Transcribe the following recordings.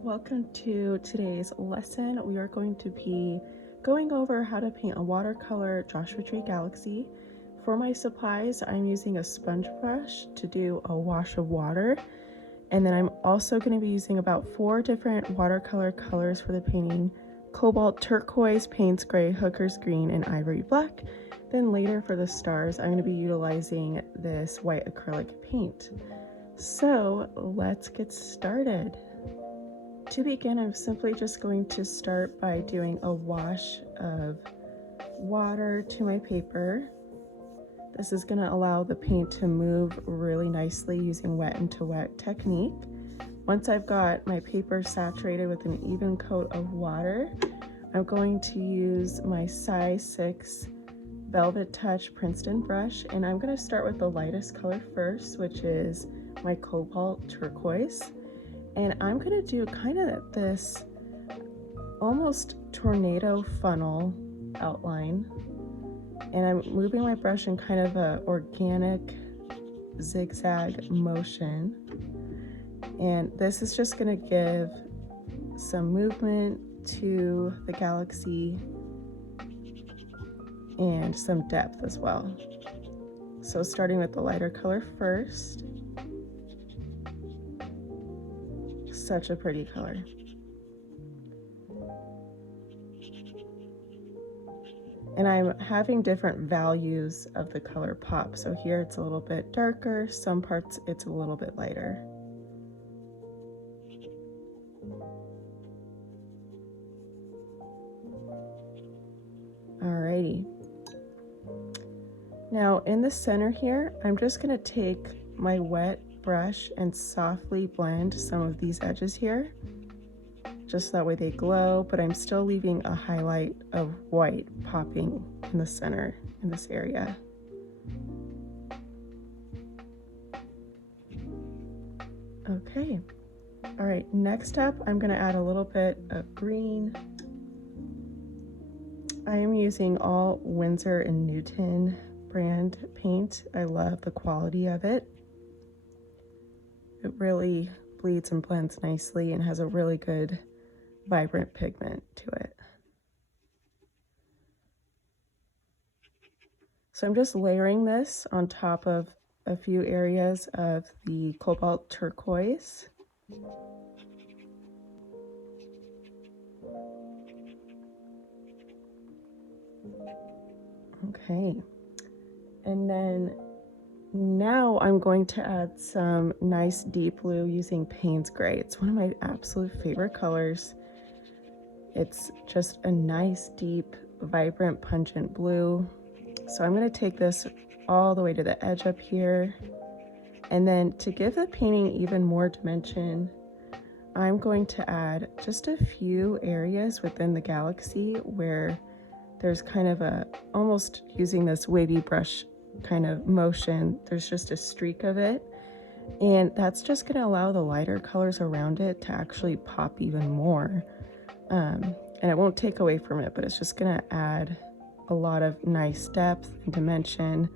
welcome to today's lesson. We are going to be going over how to paint a watercolor Joshua Tree galaxy. For my supplies, I'm using a sponge brush to do a wash of water, and then I'm also going to be using about 4 different watercolor colors for the painting: Cobalt Turquoise, Payne's Gray, Hooker's Green, and Ivory Black. Then later for the stars, I'm going to be utilizing this white acrylic paint. So let's get started. To begin, I'm simply just going to start by doing a wash of water to my paper. This is going to allow the paint to move really nicely using wet into wet technique. Once I've got my paper saturated with an even coat of water, I'm going to use my size 6 Velvet Touch Princeton brush, and I'm going to start with the lightest color first, which is my Cobalt Turquoise. And I'm going to do kind of this almost tornado funnel outline. And I'm moving my brush in kind of a organic zigzag motion. And this is just going to give some movement to the galaxy and some depth as well. So starting with the lighter color first. Such a pretty color. And I'm having different values of the color pop. So here it's a little bit darker, some parts it's a little bit lighter. Alrighty. Now in the center here, I'm just going to take my wet brush and softly blend some of these edges here, just that way they glow, but I'm still leaving a highlight of white popping in the center in this area. Okay, all right, next up I'm going to add a little bit of green. I am using all Winsor & Newton brand paint. I love the quality of it. It really bleeds and blends nicely and has a really good vibrant pigment to it. So I'm just layering this on top of a few areas of the Cobalt Turquoise. Okay, and then now I'm going to add some nice deep blue using Payne's Gray. It's one of my absolute favorite colors. It's just a nice, deep, vibrant, pungent blue. So I'm going to take this all the way to the edge up here. And then to give the painting even more dimension, I'm going to add just a few areas within the galaxy where there's kind of a, almost using this wavy brush kind of motion, there's just a streak of it, and that's just going to allow the lighter colors around it to actually pop even more, and it won't take away from it, but it's just going to add a lot of nice depth and dimension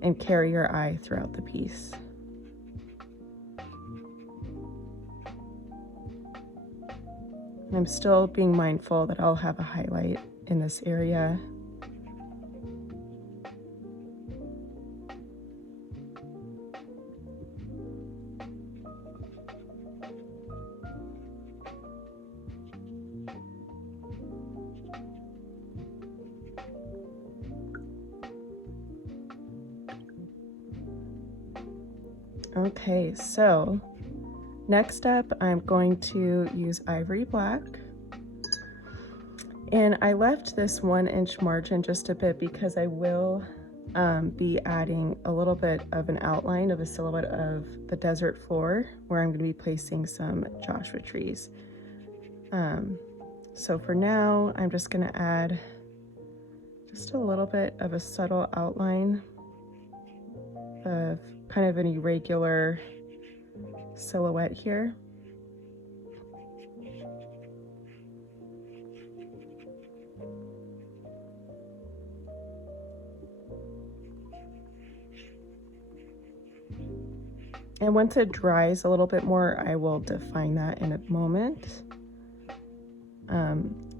and carry your eye throughout the piece. And I'm still being mindful that I'll have a highlight in this area. Okay, so next up I'm going to use Ivory Black, and I left this 1-inch margin just a bit because I will be adding a little bit of an outline of a silhouette of the desert floor where I'm going to be placing some Joshua trees. So for now I'm just going to add just a little bit of a subtle outline of kind of an irregular silhouette here. And once it dries a little bit more, I will define that in a moment.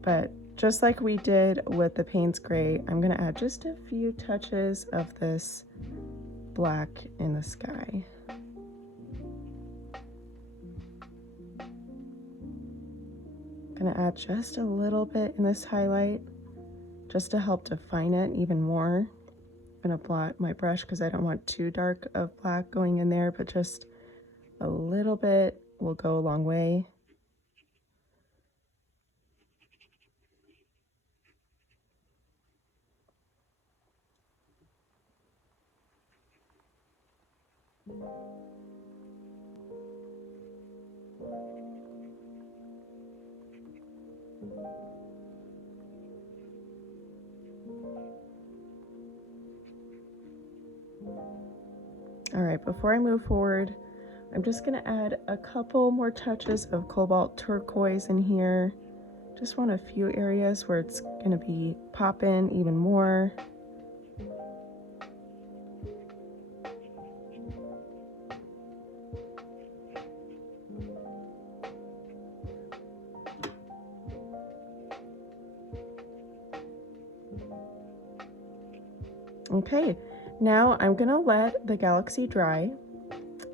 But just like we did with the Payne's Gray, I'm gonna add just a few touches of this black in the sky. Gonna add just a little bit in this highlight, just to help define it even more. I'm gonna blot my brush because I don't want too dark of black going in there, but just a little bit will go a long way. All right, before I move forward, I'm just gonna add a couple more touches of Cobalt Turquoise in here. Just want a few areas where it's gonna be popping even more. Okay, now I'm gonna let the galaxy dry.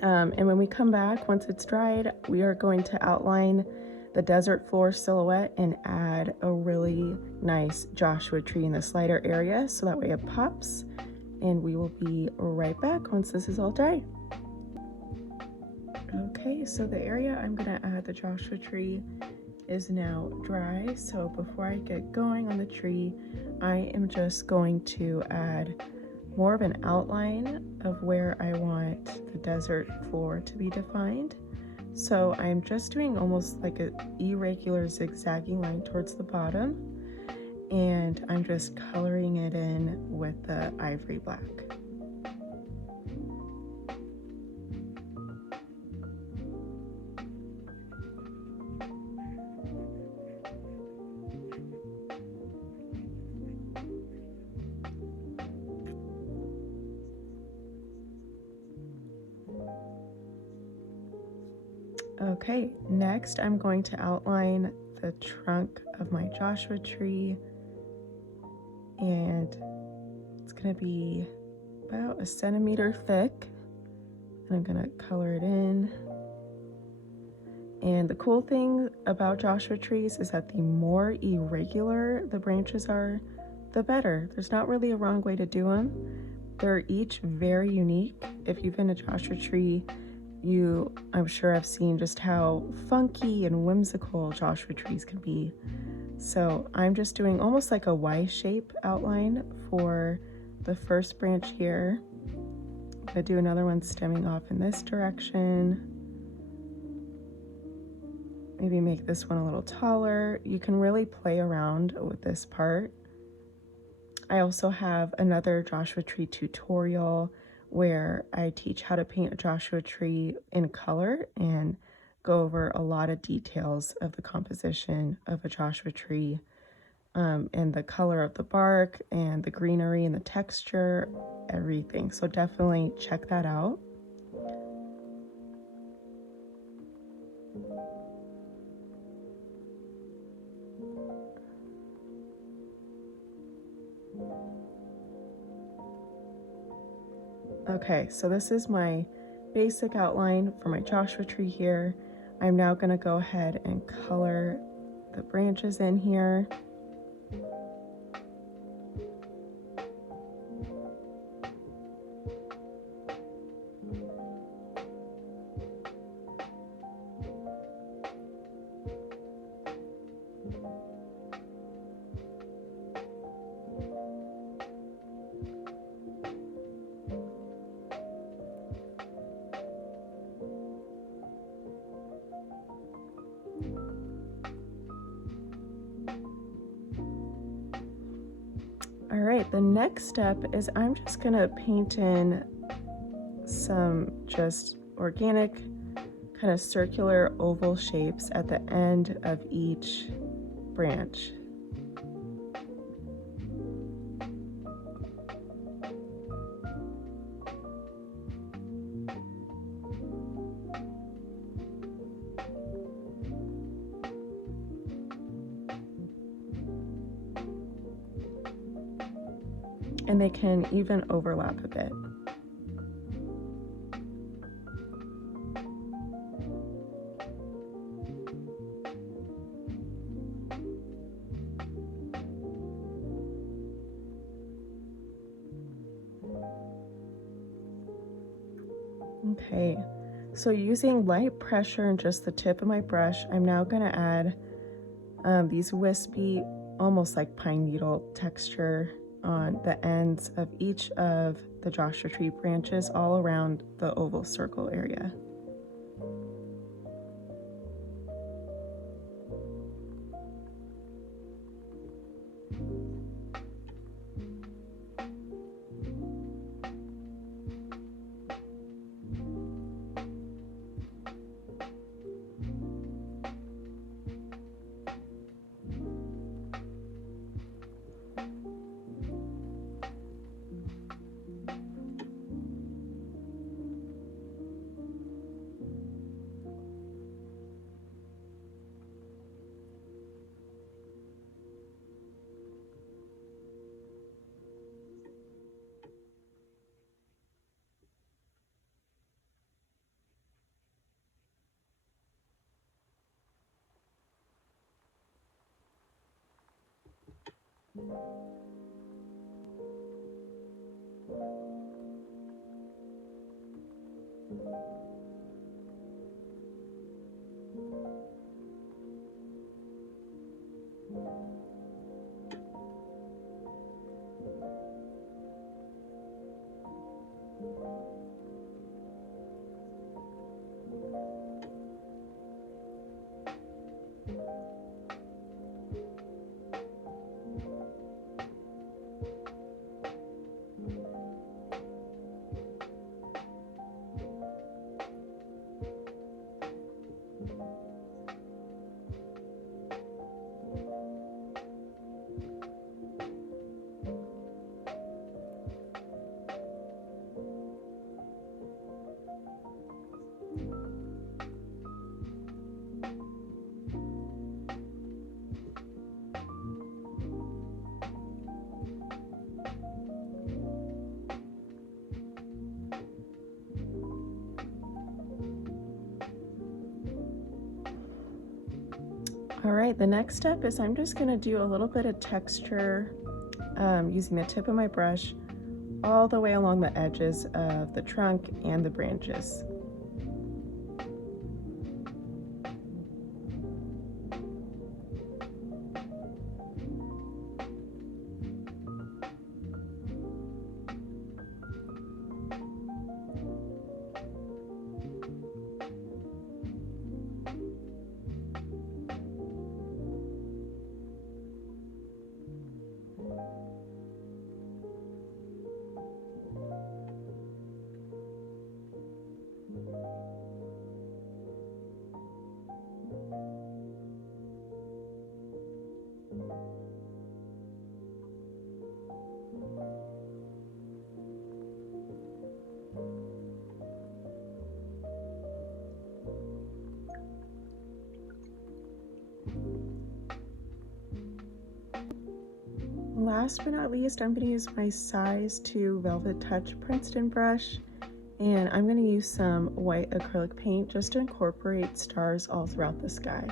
And when we come back, once it's dried, we are going to outline the desert floor silhouette and add a really nice Joshua tree in this lighter area so that way it pops. And we will be right back once this is all dry. Okay, so the area I'm gonna add the Joshua tree is now dry. So before I get going on the tree, I am just going to add more of an outline of where I want the desert floor to be defined. So I'm just doing almost like an irregular zigzagging line towards the bottom, and I'm just coloring it in with the ivory black. Okay, next I'm going to outline the trunk of my Joshua tree, and it's going to be about 1 centimeter thick, and I'm going to color it in. And the cool thing about Joshua trees is that the more irregular the branches are, the better. There's not really a wrong way to do them. They're each very unique. If you've been a Joshua tree, I'm sure have seen just how funky and whimsical Joshua trees can be. So I'm just doing almost like a Y shape outline for the first branch here. I'm gonna do another one stemming off in this direction. Maybe make this one a little taller. You can really play around with this part. I also have another Joshua tree tutorial where I teach how to paint a Joshua tree in color and go over a lot of details of the composition of a Joshua tree, and the color of the bark and the greenery and the texture, everything. So definitely check that out. Okay, so this is my basic outline for my Joshua tree here. I'm now going to go ahead and color the branches in here. All right, the next step is I'm just gonna paint in some just organic kind of circular oval shapes at the end of each branch. and they can even overlap a bit. Okay, so using light pressure and just the tip of my brush, I'm now going to add these wispy, almost like pine needle texture on the ends of each of the Joshua Tree branches all around the oval circle area. All right, the next step is I'm just gonna do a little bit of texture using the tip of my brush all the way along the edges of the trunk and the branches. Last but not least, I'm going to use my size 2 Velvet Touch Princeton brush, and I'm going to use some white acrylic paint just to incorporate stars all throughout the sky.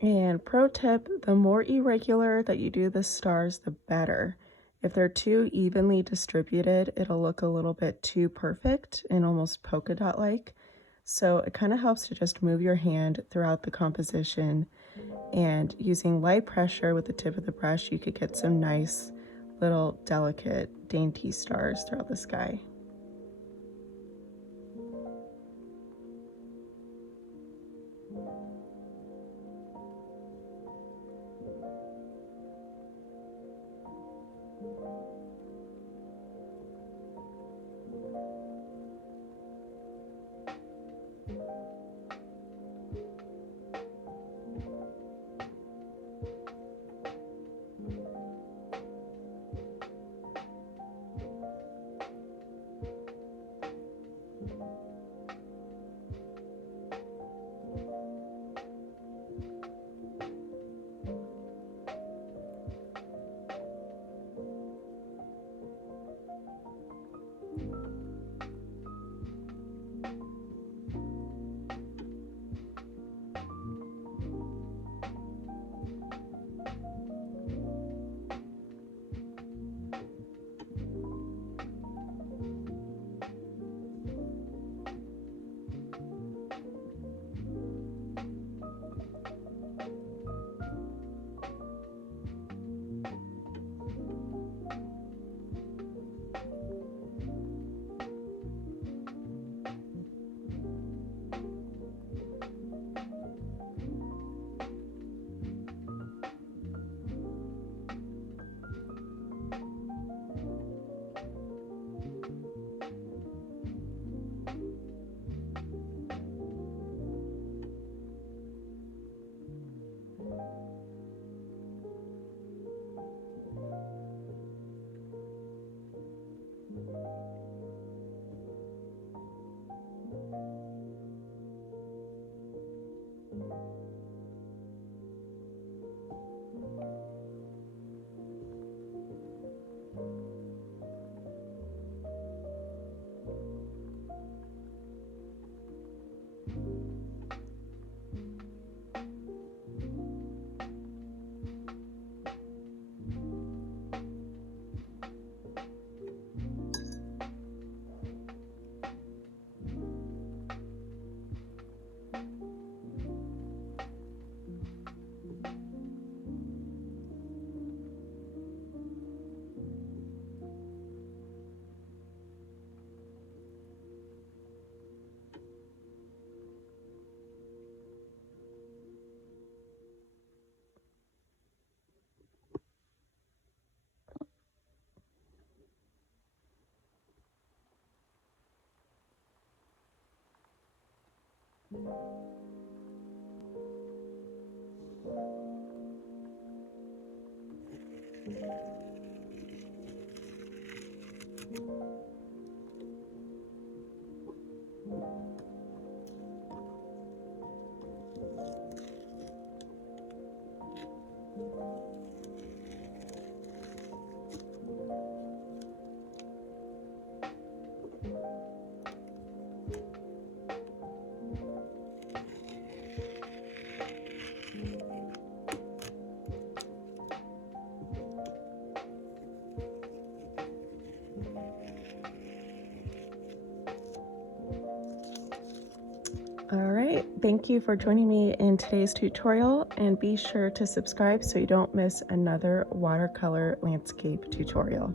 And pro tip, the more irregular that you do the stars, the better. If they're too evenly distributed, it'll look a little bit too perfect and almost polka dot like. So it kind of helps to just move your hand throughout the composition, and using light pressure with the tip of the brush, you could get some nice little delicate dainty stars throughout the sky. Alright, thank you for joining me in today's tutorial, and be sure to subscribe so you don't miss another watercolor landscape tutorial.